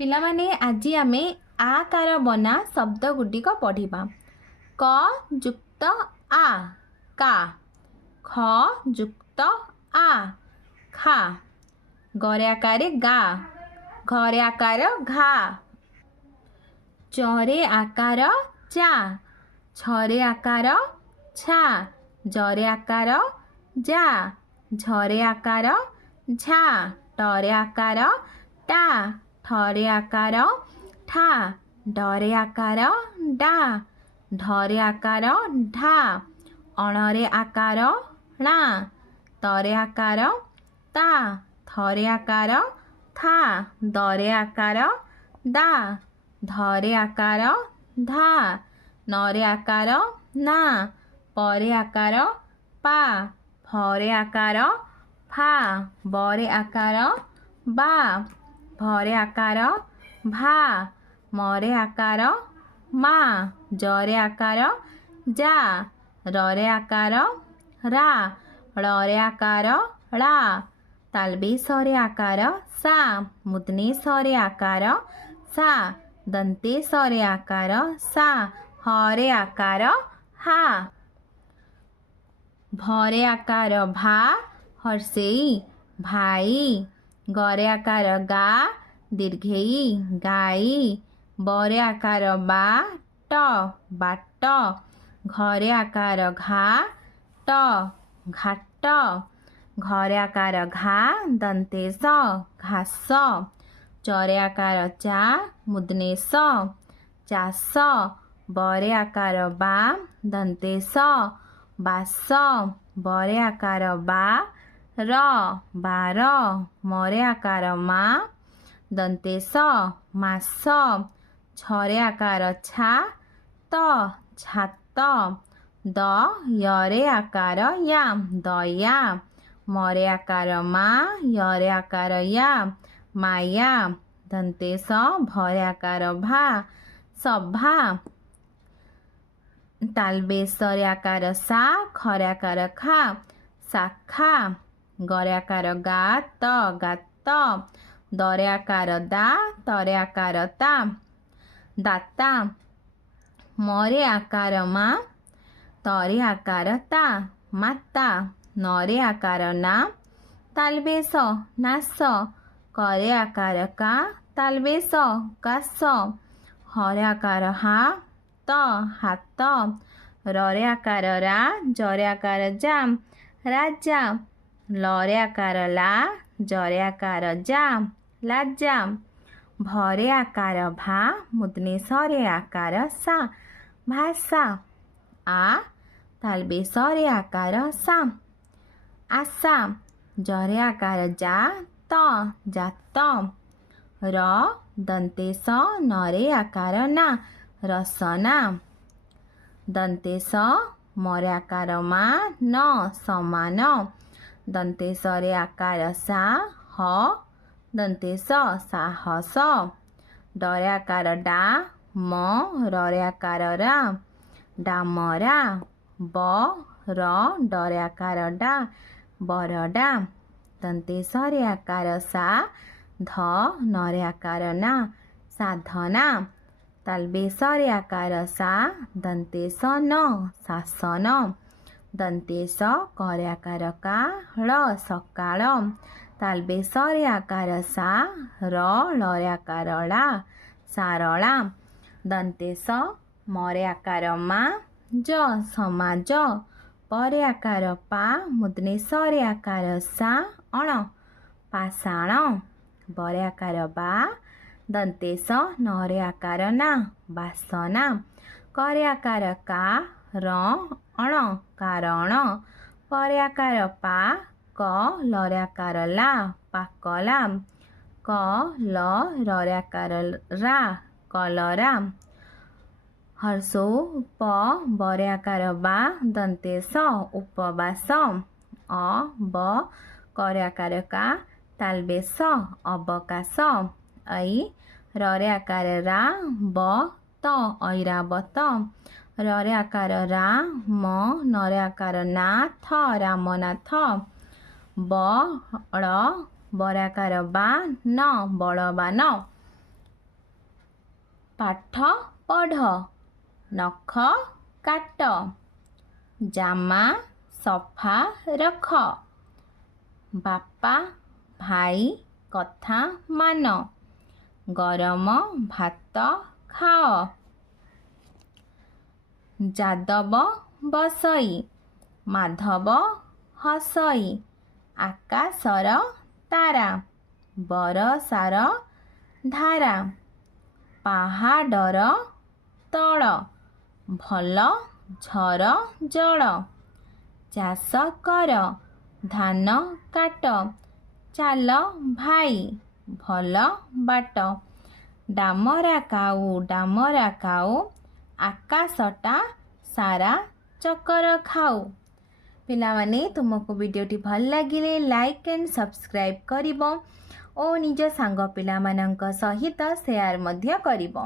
ପିଲାମାନେ ଆଜି ଆମେ ଆକାର ବନା ଶବ୍ଦ ଗୁଡ଼ିକ ପଢ଼ିବା। କ ଯୁକ୍ତ ଆ କା, ଖ ଯୁକ୍ତ ଆ ଖା, ଗରେ ଆକାରେ ଗା, ଘରେ ଆକାର ଘା, ଚରେ ଆକାର ଚା, ଛରେ ଆକାର ଛା, ଜରେ ଆକାର ଯା, ଝରେ ଆକାର ଝା, ଟରେ ଆକାର ଟା, ଠରେ ଆକାର ଠା, ଡରେ ଆକାର ଡା, ଢରେ ଆକାର ଢା, ଅଣରେ ଆକାର ଣା, ତରେ ଆକାର ତା, ଥରେ ଆକାର ଥା, ଦରେ ଆକାର ଦା, ଧରେ ଆକାର ଧା, ନରେ ଆକାର ନା, ପରେ ଆକାର ପା, ଫରେ ଆକାର ଫା, ବରେ ଆକାର ବା, ଭରେ ଆକାର ଭା, ମରେ ଆକାର ମା, ଜରେ ଆକାର ଯା, ରରେ ଆକାର ରା, ଳରେ ଆକାର ଳା, ତାଲବେଶରେ ଆକାର ସା, ମୁଦନେଶରେ ଆକାର ସା, ଦନ୍ତେଶରେ ଆକାର ସା, ହରେ ଆକାର ହା, ଭରେ ଆକାର ଭା, ହର୍ଷେଇ ଭାଇ, ଗରେ ଆକାର ଗା, ଦୀର୍ଘେଇ ଗାଇ, ବରେ ଆକାର ବା, ଟ, ବାଟ, ଘରେ ଆକାର ଘା, ଟ, ଘାଟ, ଘରେ ଆକାର ଘା, ଦନ୍ତେଶ ଘାସ, ଚରେ ଆକାର ଚା, ମୁଦନେଶ ଚାଷ, ବରେ ଆକାର ବା, ଦନ୍ତେଶ ବାସ, ବରେ ଆକାର ବା, ର, ବାର, ମରେ ଆକାର ମା, ଦନ୍ତେଶ ମାସ, ଛରେ ଆକାର ଛା, ତ, ଛାତ, ଦ, ୟରେ ଆକାର ୟା, ଦୟା, ମରେ ଆକାର ମା, ୟରେ ଆକାର ୟା, ମାୟା, ଦନ୍ତେଶ ଭରେ ଆକାର ଭା, ସଭା, ତାଲବେଶରେ ଆକାର ସା, ଖରେ ଆକାର ଖା, ଶାଖା, ଗରେ ଆକାର ଗା, ତ, ଗାତ, ଦରେ ଆକାର ଦା, ତରେ ଆକାର ତା, ଦାତା, ମରେ ଆକାର ମା, ତରେ ଆକାର ତା, ମାତା, ନରେ ଆକାର ନା, ତାଲବେଶ ନାଶ, କରେ ଆକାର କା, ତାଲବେଶ କାଶ, ହରେ ଆକାର ହା, ତ, ହାତ, ରରେ ଆକାର ରା, ଜରେ ଆକାର ଯା, ରାଜା, ଲରେ ଆକାର ଲା, ଜରେ ଆକାର ଯା, ଲାଜା, ଭରେ ଆକାର ଭା, ମୁଦନେଶରେ ଆକାର ସା, ଭାଷା, ଆ, ତାଲବେଶରେ ଆକାର ସା, ଆଶା, ଜରେ ଆକାର ଯା, ତ, ଜାତ, ର, ଦନ୍ତେଶ ନରେ ଆକାର ନା, ରସନା, ଦନ୍ତେଶ ମରେ ଆକାର ମା, ନ, ସମାନ, ଦନ୍ତେଶରେ ଆକାର ସା, ହ, ଦନ୍ତେଶ ସାହସ, ଡରେ ଆକାର ଡା, ମ, ରରେ ଆକାର ରା, ଡାମରା, ବ, ର, ଡରେ ଆକାର ଡା, ବରଡା, ଦନ୍ତେଶରେ ଆକାର ସା, ଧ, ନରେ ଆକାର ନା, ସାଧନା, ତାଲବେଶରେ ଆକାର ସା, ଦନ୍ତେଶ ନ, ଶାସନ, ଦନ୍ତେଶ କରେ ଆକାର କା, ଳ, ସକାଳ, ତାଲବେଶରେ ଆକାର ସା, ର, ଳରେ ଆକାର ଳା, ସାରଳା, ଦନ୍ତେଶ ମରେ ଆକାର ମା, ଜ, ସମାଜ, ପରେ ଆକାର ପା, ମୁଦନେଶରେ ଆକାର ସା, ଅଣ, ପାଷାଣ, ବରେ ଆକାର ବା, ଦନ୍ତେଶ ନରେ ଆକାର ନା, ବାସନା, କରେ ଆକାର କା, ର, ଅଣ, କାରଣ, ପରେ ଆକାର ପା, କ, ଲରେ ଆକାର ଲା, ପାକଲା, କ, ଲ, ରରେ ଆକାର ରା, କଲରା, ହର୍ଷଉ ପ, ବରେ ଆକାର ବା, ଦନ୍ତେଶ ଉପବାସ, ଅ, ବ, କରେ ଆକାର କା, ତାଲବେଶ ଅବକାଶ, ଐ, ରରେ ଆକାର ରା, ବ, ତ, ଐରାବତ, ରରେ ଆକାର ରା, ମ, ନରେ ଆକାର ନା, ଥ, ରାମନାଥ, ବ, ଳ, ବରେ ଆକାର ବା, ନ, ବଳବାନ, ପାଠ ପଢ଼ ନଖ କାଟ ଜାମା ସଫା ରଖ ବାପା ଭାଇ କଥା ମାନ ଗରମ ଭାତ ଖାଅ ଯାଦବ ବସଇ ମାଧବ ହସଇ ଆକାଶର ତାରା ବରଷାର ଧାରା ପାହାଡ଼ର ତଳ ଭଲ ଝର ଜଳ ଚାଷ କର ଧାନ କାଟ ଚାଲ ଭାଇ ଭଲ ବାଟ ଡାମରା କାଉ ଆକାଶଟା ସାରା ଚକର ଖାଉ। ପିଲାମାନେ ତୁମକୁ ଭିଡ଼ିଓଟି ଭଲ ଲାଗିଲେ ଲାଇକ୍ ଆଣ୍ଡ ସବସ୍କ୍ରାଇବ୍ କରିବ ଓ ନିଜ ସାଙ୍ଗ ପିଲାମାନଙ୍କ ସହିତ ସେୟାର ମଧ୍ୟ କରିବ।